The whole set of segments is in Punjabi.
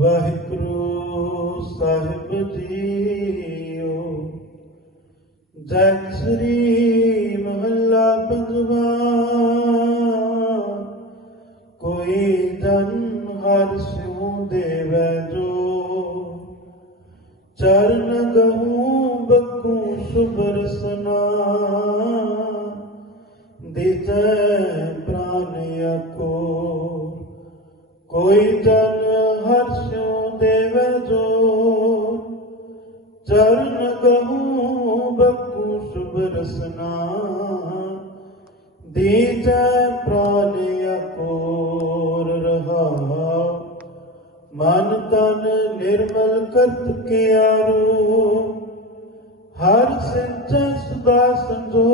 ਵਾਹਿਗੁਰੂ ਸਾਹਿਬ ਜੀਓ। ਜਗ ਸ੍ਰੀ ਮਹੱਲਾ ਪੰਜਵਾ ਕੋਈ ਤਨ ਹਰ ਸਿਉ ਦੇਵੈ ਜੋ। ਚਰਨ ਗਹੂ ਬਕੂ ਸੁਬਰ ਸਨਾ। ਦਿੱਤੈ ਪ੍ਰਾਨ ਕੋਈ ਤਨ ਜੋ ਚਰਨ ਕਹੂੰ ਬਕੂ ਸੁਭ ਰਸਨਾ ਦੀਜੈ ਪ੍ਰਾਨ ਅਕੋਰ ਰਹਾ ਮਨ ਤਨ ਨਿਰਮਲ ਕਰਤ ਕਿਆਰੋ ਹਰ ਸਿੰਚ ਸਦਾ ਸੰਜੋ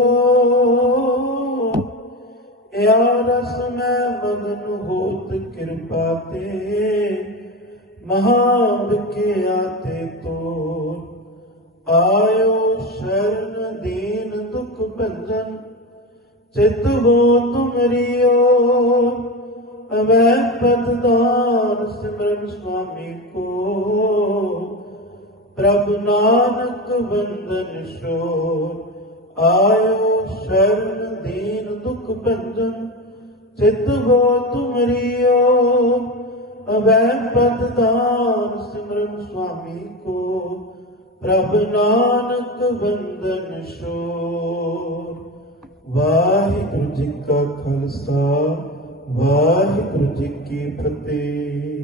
ਇਆ ਰਸ ਮੈਂ ਮਗਨ ਹੋਤ ਕਿਰਪਾ ਤੇ ਮਹਾ ਵਿਖਿਆ ਤੇ ਤੋ ਆਇਓ ਸ਼ਰਨ ਦੀਨ ਦੁਖ ਭੰਜਨ ਚਿਤ ਹੋ ਤੁਮਰੀਓ ਅਵੈ ਪਤਦਾਨ ਸਿਮਰਨ ਸੁਆਮੀ ਕੋ ਪ੍ਰਭ ਨਾਨਕ ਵੰਦਨ ਸ਼ੋ ਆਇਓ ਸ਼ਰਨ ਦੀਨ ਦੁਖ ਭੰਜਨ ਚਿਤ ਹੋ ਤੁਮਰੀਓ ਅਵੈ ਪਤਦਾਨ ਸਿਮਰਨ ਸੁਆਮੀ ਕੋ, ਪ੍ਰਭ ਨਾਨਕ ਵੰਦਨ ਸ਼ੋਰ ਵਾਹਿਗੁਰੂ ਜੀ ਕਾ ਖਾਲਸਾ, ਵਾਹਿਗੁਰੂ ਜੀ ਕੀ ਫਤਿਹ।